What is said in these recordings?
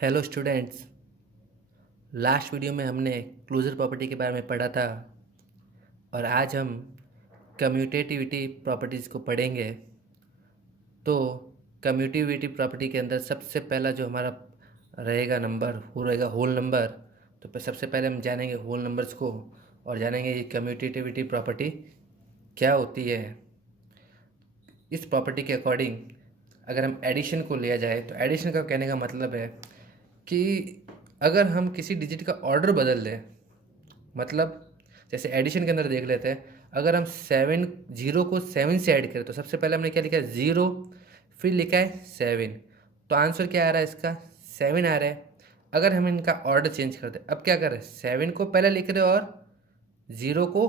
Hello students. Last video में हमने closure property के बारे में पढ़ा था और आज हम कम्यूटेटिविटी प्रॉपर्टीज़ को पढ़ेंगे। तो कम्यूटेटिविटी प्रॉपर्टी के अंदर सबसे पहला जो हमारा रहेगा नंबर वो रहेगा होल नंबर। तो सबसे पहले हम जानेंगे होल नंबर्स को और जानेंगे ये कम्यूटेटिविटी प्रॉपर्टी क्या होती है। इस प्रॉपर्टी के अकॉर्डिंग अगर हम एडिशन को लिया जाए तो एडिशन का कहने का मतलब है कि अगर हम किसी डिजिट का ऑर्डर बदल दें, मतलब जैसे एडिशन के अंदर देख लेते हैं, अगर हम 7 को 7 से ऐड करें तो सबसे पहले हमने क्या लिखा है 0, फिर लिखा है 7, तो आंसर क्या आ रहा है इसका 7 आ रहा है। अगर हम इनका ऑर्डर चेंज करते हैं, अब क्या करें 7 को पहले लिख रहे और 0 को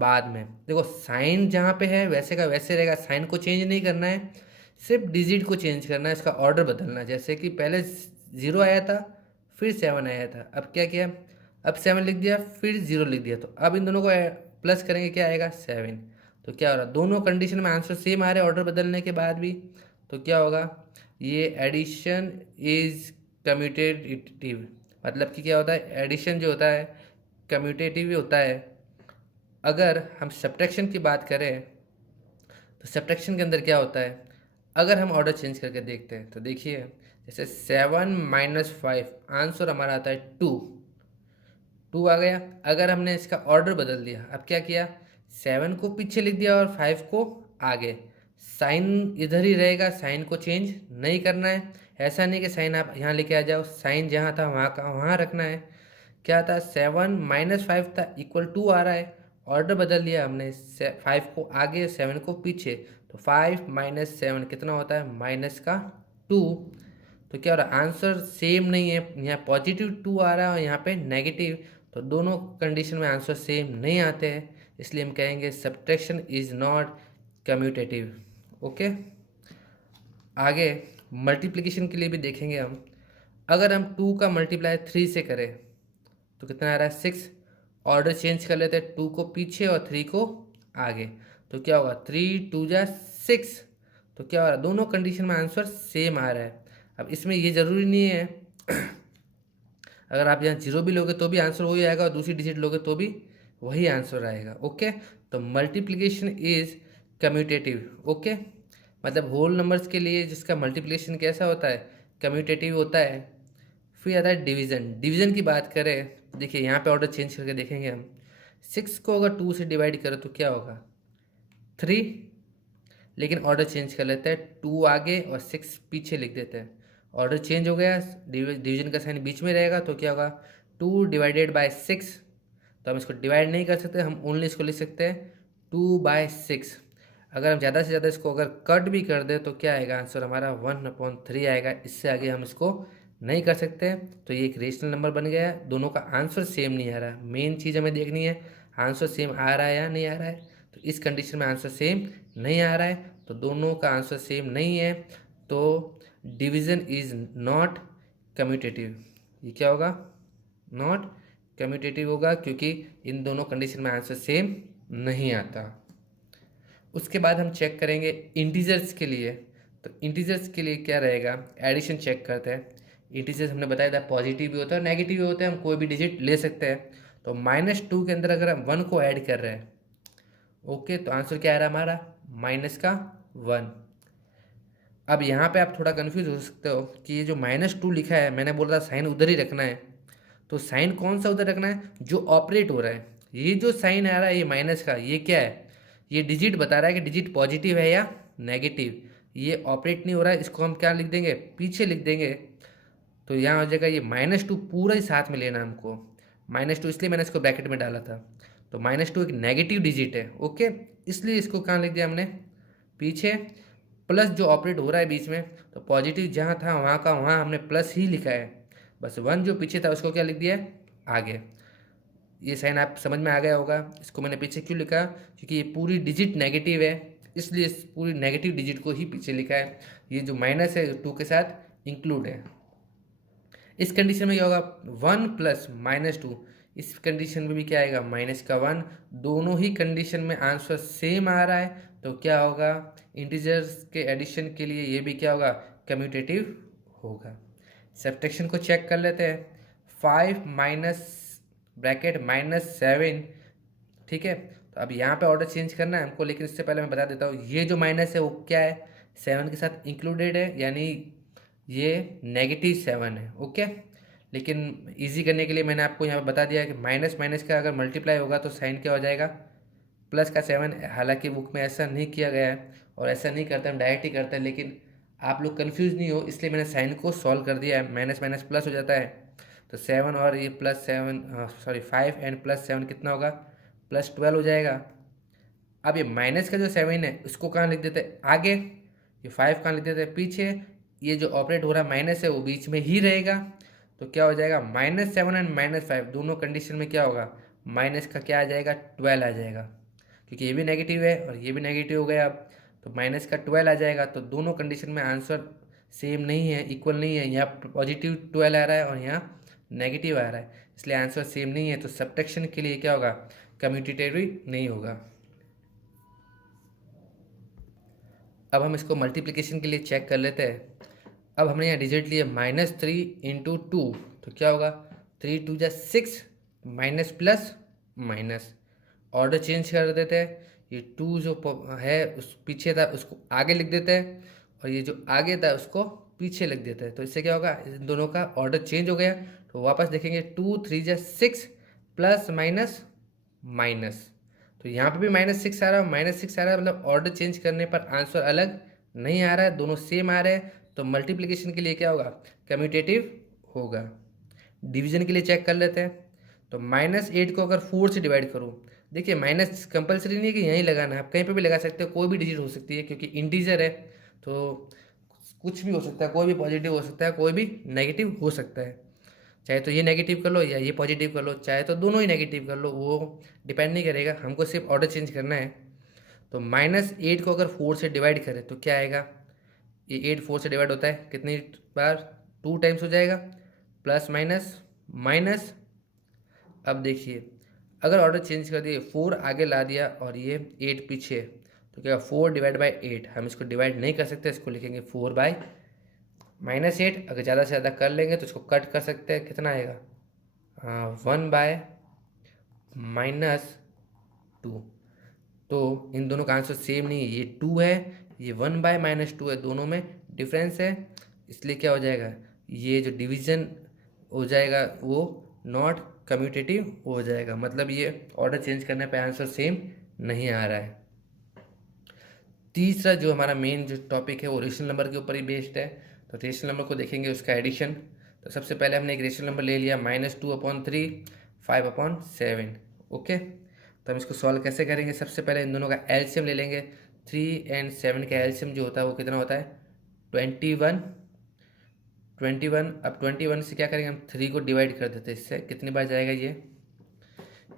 बाद में। देखो साइन जहाँ पे है वैसे का वैसे रहेगा, साइन को चेंज नहीं करना है, सिर्फ डिजिट को चेंज करना है, इसका ऑर्डर बदलना है। जैसे कि पहले 0 आया था फिर 7 आया था, अब क्या किया, अब 7 लिख दिया फिर 0 लिख दिया, तो अब इन दोनों को प्लस करेंगे क्या आएगा 7। तो क्या हो रहा है, दोनों कंडीशन में आंसर सेम आ रहे हैं ऑर्डर बदलने के बाद भी। तो क्या होगा, ये एडिशन इज कम्यूटेटिव। मतलब कि क्या होता है, एडिशन जो होता है कम्यूटेटिव होता है। अगर हम सब्ट्रैक्शन की बात करें तो सब्ट्रैक्शन के अंदर क्या होता है, अगर हम ऑर्डर चेंज करके देखते हैं तो देखिए जैसे 7 - 5 आंसर हमारा आता है 2, 2 आ गया। अगर हमने इसका ऑर्डर बदल दिया, अब क्या किया 7 को पीछे लिख दिया और 5 को आगे, साइन इधर ही रहेगा, साइन को चेंज नहीं करना है। ऐसा नहीं कि साइन आप यहाँ लेके आ जाओ, साइन जहाँ था वहाँ का वहाँ रखना है। क्या था 7 - 5 था इक्वल 2 आ रहा है, ऑर्डर बदल लिया हमने, 5 को आगे 7 को पीछे, तो 5 - 7 कितना होता है -2। तो क्या हो रहा है, आंसर सेम नहीं है, यहाँ पॉजिटिव 2 आ रहा है और यहाँ पे नेगेटिव, तो दोनों कंडीशन में आंसर सेम नहीं आते हैं, इसलिए हम कहेंगे subtraction is not commutative. Okay, आगे मल्टीप्लिकेशन के लिए भी देखेंगे हम। अगर हम 2 का मल्टीप्लाई 3 से करें तो कितना आ रहा है 6, ऑर्डर चेंज कर लेते हैं, 2 को पीछे और 3 को आगे, तो क्या होगा 3 × 2 = 6। तो क्या हो रहा है, दोनों कंडीशन में आंसर सेम आ रहा है। अब इसमें ये ज़रूरी नहीं है अगर आप यहाँ 0 भी लोगे तो भी आंसर वही आएगा और दूसरी डिजिट लोगे तो भी वही आंसर आएगा। ओके, तो मल्टीप्लिकेशन इज कम्यूटेटिव। ओके, मतलब होल नंबर्स के लिए जिसका मल्टीप्लिकेशन कैसा होता है, कम्यूटेटिव होता है। फिर आता है डिवीज़न। डिवीज़न की बात करें, देखिए यहाँ पे ऑर्डर चेंज करके देखेंगे हम, 6 को अगर 2 से डिवाइड करें तो क्या होगा 3, लेकिन ऑर्डर चेंज कर लेते हैं, 2 आगे और 6 पीछे लिख देते हैं, ऑर्डर चेंज हो गया, डिवीजन का साइन बीच में रहेगा, तो क्या होगा 2/6। तो हम इसको डिवाइड नहीं कर सकते, हम ओनली इसको लिख सकते हैं 2/6। अगर हम ज़्यादा से ज़्यादा इसको अगर कट भी कर दें तो क्या आएगा आंसर हमारा 1/3 आएगा, इससे आगे हम इसको नहीं कर सकते। तो ये एक रेशनल नंबर बन गया है, दोनों का आंसर सेम नहीं आ रहा है। मेन चीज़ हमें देखनी है आंसर सेम आ रहा है या नहीं आ रहा है, तो इस कंडीशन में आंसर सेम नहीं आ रहा है, तो दोनों का आंसर सेम नहीं है, तो डिवीज़न इज नॉट कम्यूटेटिव। ये क्या होगा, नॉट कम्यूटेटिव होगा, क्योंकि इन दोनों कंडीशन में आंसर सेम नहीं आता। उसके बाद हम चेक करेंगे इंटीजर्स के लिए। तो इंटीजर्स के लिए क्या रहेगा, एडिशन चेक करते हैं। इंटीजर्स हमने बताया था पॉजिटिव भी होता है और नेगेटिव भी होता है, हम कोई भी डिजिट ले सकते हैं। तो -2 के अंदर अगर हम 1 को ऐड कर रहे हैं, ओके, तो आंसर क्या आ रहा है हमारा -1। अब यहाँ पे आप थोड़ा कन्फ्यूज हो सकते हो कि ये जो -2 लिखा है, मैंने बोला था साइन उधर ही रखना है, तो साइन कौन सा उधर रखना है जो ऑपरेट हो रहा है। ये जो साइन आ रहा है ये माइनस का, ये क्या है, ये डिजिट बता रहा है कि डिजिट पॉजिटिव है या नेगेटिव, ये ऑपरेट नहीं हो रहा है, इसको हम क्या लिख देंगे पीछे लिख देंगे। तो यहाँ हो जाएगा ये -2 पूरा ही साथ में लेना हमको, -2 इसलिए मैंने इसको ब्रैकेट में डाला था। तो -2 एक नेगेटिव डिजिट है, ओके, इसलिए इसको कहाँ लिख दिया हमने पीछे, प्लस जो ऑपरेट हो रहा है बीच में, तो पॉजिटिव जहाँ था वहाँ का वहाँ हमने प्लस ही लिखा है, बस 1 जो पीछे था उसको क्या लिख दिया आगे। ये साइन आप समझ में आ गया होगा, इसको मैंने पीछे क्यों लिखा, क्योंकि ये पूरी डिजिट नेगेटिव है, इसलिए इस पूरी नेगेटिव डिजिट को ही पीछे लिखा है। ये जो माइनस है 2 के साथ इंक्लूड है। इस कंडीशन में क्या होगा 1 + -2, इस कंडीशन में भी क्या आएगा -1। दोनों ही कंडीशन में आंसर सेम आ रहा है, तो क्या होगा इंटीजर्स के एडिशन के लिए ये भी क्या होगा कम्यूटेटिव होगा। सब्ट्रैक्शन को चेक कर लेते हैं। 5 माइनस ब्रैकेट -7, ठीक है। तो अब यहाँ पे ऑर्डर चेंज करना है हमको, लेकिन इससे पहले मैं बता देता हूँ ये जो माइनस है वो क्या है, 7 के साथ इंक्लूडेड है, यानी ये -7 है, ओके। लेकिन इजी करने के लिए मैंने आपको यहाँ पे बता दिया है कि माइनस माइनस का अगर मल्टीप्लाई होगा तो साइन क्या हो जाएगा, प्लस का 7। हालांकि बुक में ऐसा नहीं किया गया है और ऐसा नहीं करते, हम डायरेक्ट ही करते हैं, लेकिन आप लोग कंफ्यूज नहीं हो इसलिए मैंने साइन को सॉल्व कर दिया है। माइनस माइनस प्लस हो जाता है, तो 7 और ये +7, सॉरी 5 एंड +7 कितना होगा, +12 हो जाएगा। अब ये माइनस का जो 7 है उसको कहाँ लिख देते हैं, आगे। ये 5 कहाँ लिख देते हैं, पीछे। ये जो ऑपरेट हो रहा माइनस है वो बीच में ही रहेगा, तो क्या हो जाएगा, -7 एंड -5 दोनों कंडीशन में क्या होगा, माइनस का क्या आ जाएगा, 12 आ जाएगा, क्योंकि ये भी नेगेटिव है और ये भी नेगेटिव हो गया। अब तो माइनस का 12 आ जाएगा, तो दोनों कंडीशन में आंसर सेम नहीं है, इक्वल नहीं है। यहाँ पॉजिटिव 12 आ रहा है और यहाँ नेगेटिव आ रहा है, इसलिए आंसर सेम नहीं है। तो सब्ट्रैक्शन के लिए क्या होगा, कम्यूटेटिव नहीं होगा। अब हम इसको मल्टीप्लिकेशन के लिए चेक कर लेते हैं। अब हमने यहाँ डिजिट लिए -3 × 2, तो क्या होगा, 3 × 2 = 6, minus plus minus. Order change कर देते हैं, ये 2 जो है उस पीछे था उसको आगे लिख देते हैं और ये जो आगे था उसको पीछे लिख देते हैं। तो इससे क्या होगा, इन दोनों का ऑर्डर चेंज हो गया। तो वापस देखेंगे, 2 3 = 6, प्लस माइनस माइनस। तो यहाँ पे भी -6 आ रहा है, -6 आ रहा है, मतलब ऑर्डर चेंज करने पर आंसर अलग नहीं आ रहा है, दोनों सेम आ रहे हैं। तो मल्टीप्लिकेशन के लिए क्या होगा, कम्यूटेटिव होगा। डिवीजन के लिए चेक कर लेते हैं। तो -8 को अगर 4 से डिवाइड करूँ, देखिए माइनस कंपलसरी नहीं है कि यहीं लगाना है, आप कहीं पे भी लगा सकते हो, कोई भी डिजिट हो सकती है, क्योंकि इंटीजर है तो कुछ भी हो सकता है, कोई भी पॉजिटिव हो सकता है, कोई भी नेगेटिव हो सकता है। चाहे तो ये नेगेटिव कर लो या ये पॉजिटिव कर लो, चाहे तो दोनों ही नेगेटिव कर लो, वो डिपेंड नहीं करेगा, हमको सिर्फ ऑर्डर चेंज करना है। तो -8 को अगर 4 से डिवाइड करें तो क्या आएगा, ये 8 4 से डिवाइड होता है कितनी बार, 2 टाइम्स हो जाएगा, प्लस माइनस माइनस। अब देखिए, अगर ऑर्डर चेंज कर दिए, 4 आगे ला दिया और ये 8 पीछे, तो क्या 4 डिवाइड बाई 8, हम इसको डिवाइड नहीं कर सकते, इसको लिखेंगे 4/-8। अगर ज़्यादा से ज़्यादा कर लेंगे तो इसको कट कर सकते हैं, कितना आएगा, 1/-2। तो इन दोनों का आंसर सेम नहीं है, ये 2 है, ये 1/-2 है, दोनों में डिफरेंस है, इसलिए क्या हो जाएगा, ये जो डिवीजन हो जाएगा वो नॉट कम्यूटेटिव हो जाएगा, मतलब ये ऑर्डर चेंज करने पे आंसर सेम नहीं आ रहा है। तीसरा जो हमारा मेन जो टॉपिक है वो रेशनल नंबर के ऊपर ही बेस्ड है। तो रेशनल नंबर को देखेंगे उसका एडिशन। तो सबसे पहले हमने एक रेशनल नंबर ले लिया, -2/3, 5/7, ओके। तो हम इसको सॉल्व कैसे करेंगे, सबसे पहले इन दोनों का एलसीएम ले लेंगे। 3 और 7 का एलसीएम जो होता है वो कितना होता है, 21। अब 21 से क्या करेंगे, हम 3 को डिवाइड कर देते हैं, इससे कितनी बार जाएगा,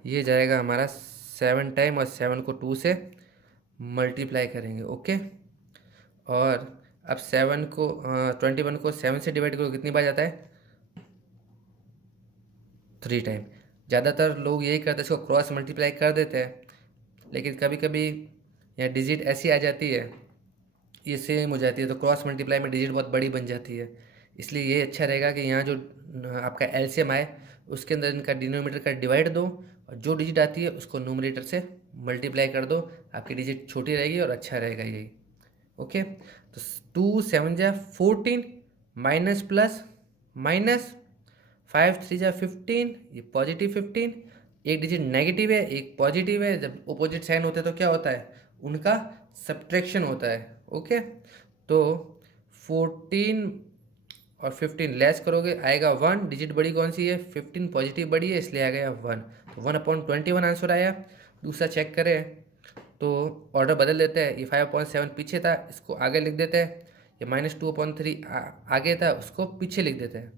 ये जाएगा हमारा 7 टाइम, और 7 को 2 से मल्टीप्लाई करेंगे, ओके। और अब 21 को 7 से डिवाइड करो, कितनी बार जाता है, 3 टाइम। ज़्यादातर लोग यही करते हैं, इसको क्रॉस मल्टीप्लाई कर देते हैं, लेकिन कभी कभी यहाँ डिजिट ऐसी आ जाती है, ये सेम हो जाती है, तो क्रॉस मल्टीप्लाई में डिजिट बहुत बड़ी बन जाती है। इसलिए ये अच्छा रहेगा कि यहाँ जो आपका एलसीएम आए उसके अंदर इनका डिनोमिनेटर का डिवाइड दो, और जो डिजिट आती है उसको नोमिनेटर से मल्टीप्लाई कर दो, आपकी डिजिट छोटी रहेगी और अच्छा रहेगा यही, ओके। तो 2 7 = 14, माइनस प्लस माइनस, 5 3 = 15, ये पॉजिटिव 15। एक डिजिट नेगेटिव है, एक पॉजिटिव है, जब अपोजिट साइन होते हैं तो क्या होता है, उनका सब्ट्रैक्शन होता है, ओके। तो 14 और 15 लेस करोगे आएगा 1, डिजिट बड़ी कौन सी है, 15 पॉजिटिव बड़ी है, इसलिए आ गया 1, तो 1/21 आंसर आया। दूसरा चेक करें तो ऑर्डर बदल देते हैं, ये 5/7 पीछे था, इसको आगे लिख देते हैं, ये -2/3 आगे था, उसको पीछे लिख देते हैं।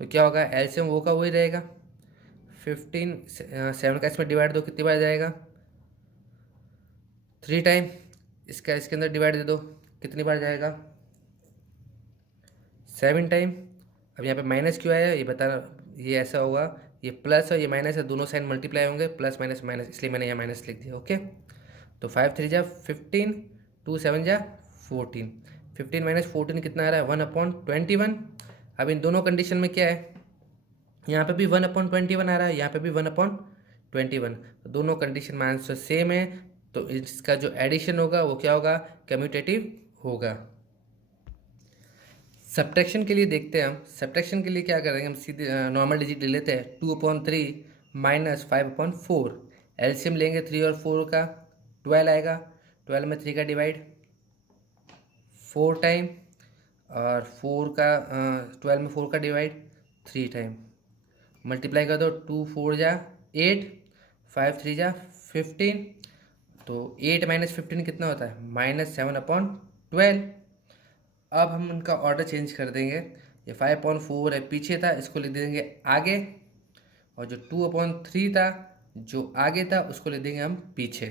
तो क्या होगा, एलसीएम वो का वही रहेगा, 15 7 का इसमें डिवाइड दो, कितनी बार जाएगा, 3 टाइम। इसका इसके अंदर डिवाइड दे दो, कितनी बार जाएगा, 7 टाइम। अब यहाँ पे माइनस क्यों आया ये बता, ये ऐसा होगा, ये प्लस और ये माइनस है, दोनों साइन मल्टीप्लाई होंगे, प्लस माइनस माइनस, इसलिए मैंने यहाँ माइनस लिख दिया, ओके। तो 5 3 = 15, 2 7 = 14, 15 - 14 कितना आ रहा है, 1/21। अब इन दोनों कंडीशन में क्या है, यहाँ पे भी 1/21 आ रहा है, यहाँ पे भी 1/21, तो दोनों कंडीशन में आंसर सेम है, तो इसका जो एडिशन होगा वो क्या होगा, कम्यूटेटिव होगा। सब्ट्रैक्शन के लिए देखते हैं हम, सब्ट्रैक्शन के लिए क्या करेंगे, हम सीधे नॉर्मल डिजिट ले लेते हैं, 2/3 माइनस 5/4, एलसीएम लेंगे 3 और 4 का, 12 आएगा, 12 में 3 का डिवाइड 4 टाइम, और 4 का 12 में 4 का डिवाइड 3 टाइम, मल्टीप्लाई कर दो, 2 4 जा 8, 5 3 जा 15, तो 8 माइनस 15 कितना होता है, -7/12। अब हम उनका ऑर्डर चेंज कर देंगे, ये 5/4 है पीछे था, इसको लिख देंगे आगे, और जो 2/3 था जो आगे था उसको लिख देंगे हम पीछे।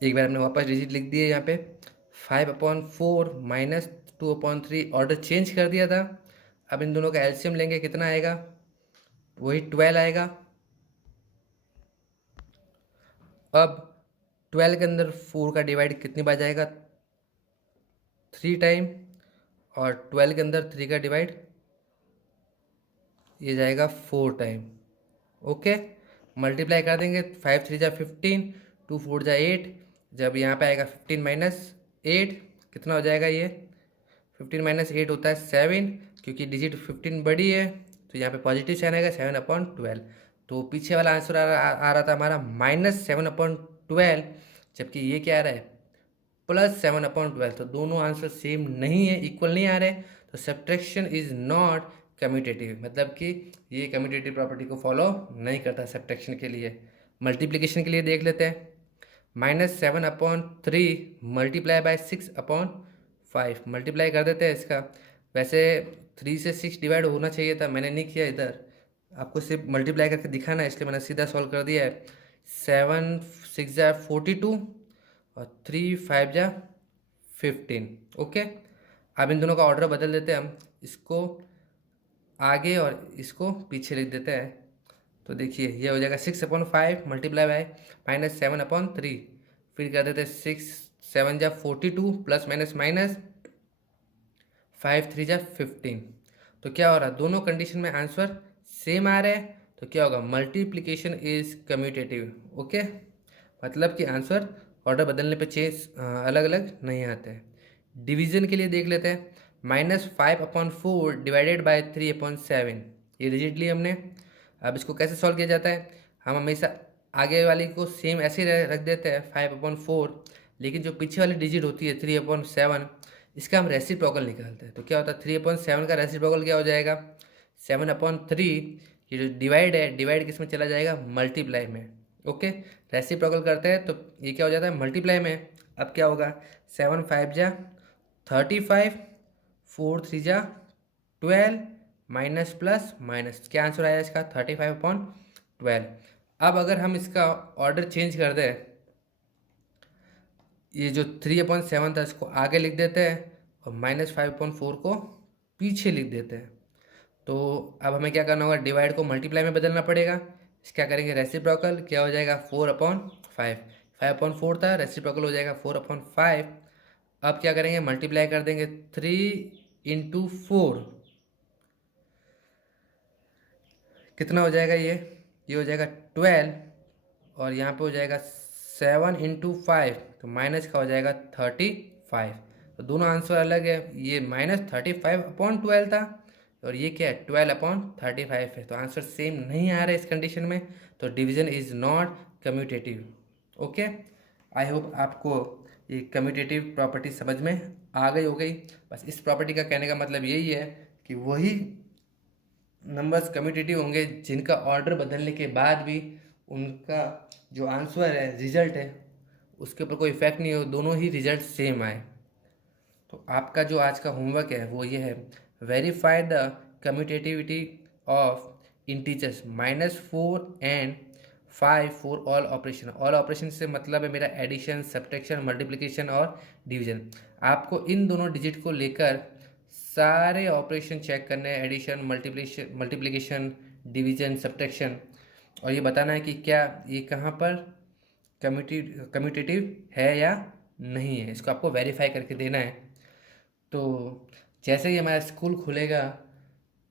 एक बार हमने वापस डिजिट लिख दिए यहाँ पे, 5/4 माइनस 2/3, ऑर्डर चेंज कर दिया था। अब इन दोनों का एलसीएम लेंगे, कितना आएगा, वही 12 आएगा। अब 12 के अंदर 4 का डिवाइड कितनी बार जाएगा, 3 टाइम, और 12 के अंदर 3 का डिवाइड ये जाएगा 4 टाइम। ओके, मल्टीप्लाई कर देंगे, 5 3 जा 15, 2 4 जा 8, जब यहाँ पे आएगा 15 माइनस 8 कितना हो जाएगा, ये 15 माइनस 8 होता है 7, क्योंकि डिजिट 15 बड़ी है तो यहाँ पे पॉजिटिव साइन आएगा, 7/12। तो पीछे वाला आंसर आ रहा था हमारा -7/12, जबकि ये क्या आ रहा है, +7/12। तो दोनों आंसर सेम नहीं है, इक्वल नहीं आ रहे, तो सब्ट्रैक्शन इज नॉट कम्यूटेटिव, मतलब कि ये कम्यूटेटिव प्रॉपर्टी को फॉलो नहीं करता सब्ट्रैक्शन के लिए। मल्टीप्लिकेशन के लिए देख लेते हैं, -7/3 मल्टीप्लाई बाय 6/5, मल्टीप्लाई कर देते हैं इसका। वैसे 3 से 6 डिवाइड होना चाहिए था, मैंने नहीं किया, इधर आपको सिर्फ मल्टीप्लाई करके दिखाना है, इसलिए मैंने सीधा सॉल्व कर दिया है। 7 6 जा 42, और 3 5 जा 15। ओके, अब इन दोनों का ऑर्डर बदल देते हैं हम, इसको आगे और इसको पीछे लिख देते हैं। तो देखिए ये हो जाएगा 6/5 मल्टीप्लाई बाय -7/3, फिर कर देते 6 7 जा 42, प्लस माइनस माइनस 5 3 जा 15। तो क्या हो रहा है, दोनों कंडीशन में आंसर सेम आ रहे हैं, तो क्या होगा, मल्टीप्लिकेशन इज कम्यूटेटिव। ओके, मतलब कि आंसर ऑर्डर बदलने पे चेंज अलग अलग नहीं आते हैं। डिवीजन के लिए देख लेते हैं, -5/4 डिवाइडेड बाय 3/7, ये डिजिट ली हमने। अब इसको कैसे सॉल्व किया जाता है, हम हमेशा आगे वाली को सेम ऐसे ही रख देते हैं 5/4, लेकिन जो पीछे वाली डिजिट होती है 3/7, इसका हम रेसिप्रोकल निकालते हैं। तो क्या होता है, 3/7 का रेसिप्रोकल क्या हो जाएगा, 7/3, ये जो डिवाइड है, डिवाइड किस में चला जाएगा, मल्टीप्लाई में। ओके, रेसिप्रोकल करते हैं तो ये क्या हो जाता है, मल्टीप्लाई में। अब क्या होगा, 7 5 जा 35, 4 3 जा 12, माइनस प्लस माइनस, क्या आंसर आया इसका, 35/12। अब अगर हम इसका ऑर्डर चेंज कर दें, ये जो 3/7 था इसको आगे लिख देते हैं, और -5/4 को पीछे लिख देते हैं। तो अब हमें क्या करना होगा, डिवाइड को मल्टीप्लाई में बदलना पड़ेगा। क्या करेंगे, रेसिप्रोकल, क्या हो जाएगा, 4/5, 5/4 था, रेसिप्रोकल हो जाएगा 4/5। अब क्या करेंगे, मल्टीप्लाई कर देंगे, 3 × 4 कितना हो जाएगा, ये हो जाएगा 12, और यहाँ पे हो जाएगा 7 × 5, तो माइनस का हो जाएगा 35। तो दोनों आंसर अलग है, ये -35/12 था, और ये क्या है, 12/35 है। तो आंसर सेम नहीं आ रहा है इस कंडीशन में, तो division is not commutative. Okay, I hope आपको ये कम्यूटेटिव प्रॉपर्टी समझ में आ गई हो गई। बस इस प्रॉपर्टी का कहने का मतलब यही है कि वही नंबर्स कम्यूटेटिव होंगे जिनका ऑर्डर बदलने के बाद भी उनका जो आंसर है, रिजल्ट है, उसके ऊपर कोई इफेक्ट नहीं हो, दोनों ही रिजल्ट सेम आए। तो आपका जो आज का होमवर्क है वो ये है, verify the commutativity of integers -4 and 5 for all operation. All operation से मतलब है मेरा एडिशन, सब्ट्रैक्शन, मल्टीप्लिकेशन और डिवीजन। आपको इन दोनों डिजिट को लेकर सारे ऑपरेशन चेक करने हैं, एडिशन, मल्टीप्लिकेशन, डिवीजन, सब्ट्रैक्शन, और ये बताना है कि क्या ये कहाँ पर कम्यूटेटिव है या नहीं है, इसको आपको वेरीफाई करके देना है। तो जैसे ही हमारा स्कूल खुलेगा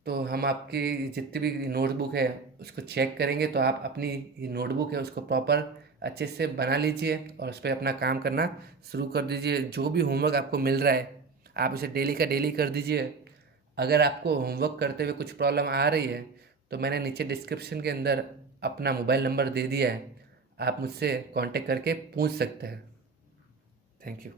तो हम आपकी जितनी भी नोटबुक है उसको चेक करेंगे, तो आप अपनी ये नोटबुक है उसको प्रॉपर अच्छे से बना लीजिए और उस पर अपना काम करना शुरू कर दीजिए। जो भी होमवर्क आपको मिल रहा है आप उसे डेली का डेली कर दीजिए। अगर आपको होमवर्क करते हुए कुछ प्रॉब्लम आ रही है तो मैंने नीचे डिस्क्रिप्शन के अंदर अपना मोबाइल नंबर दे दिया है, आप मुझसे कांटेक्ट करके पूछ सकते हैं। Thank you.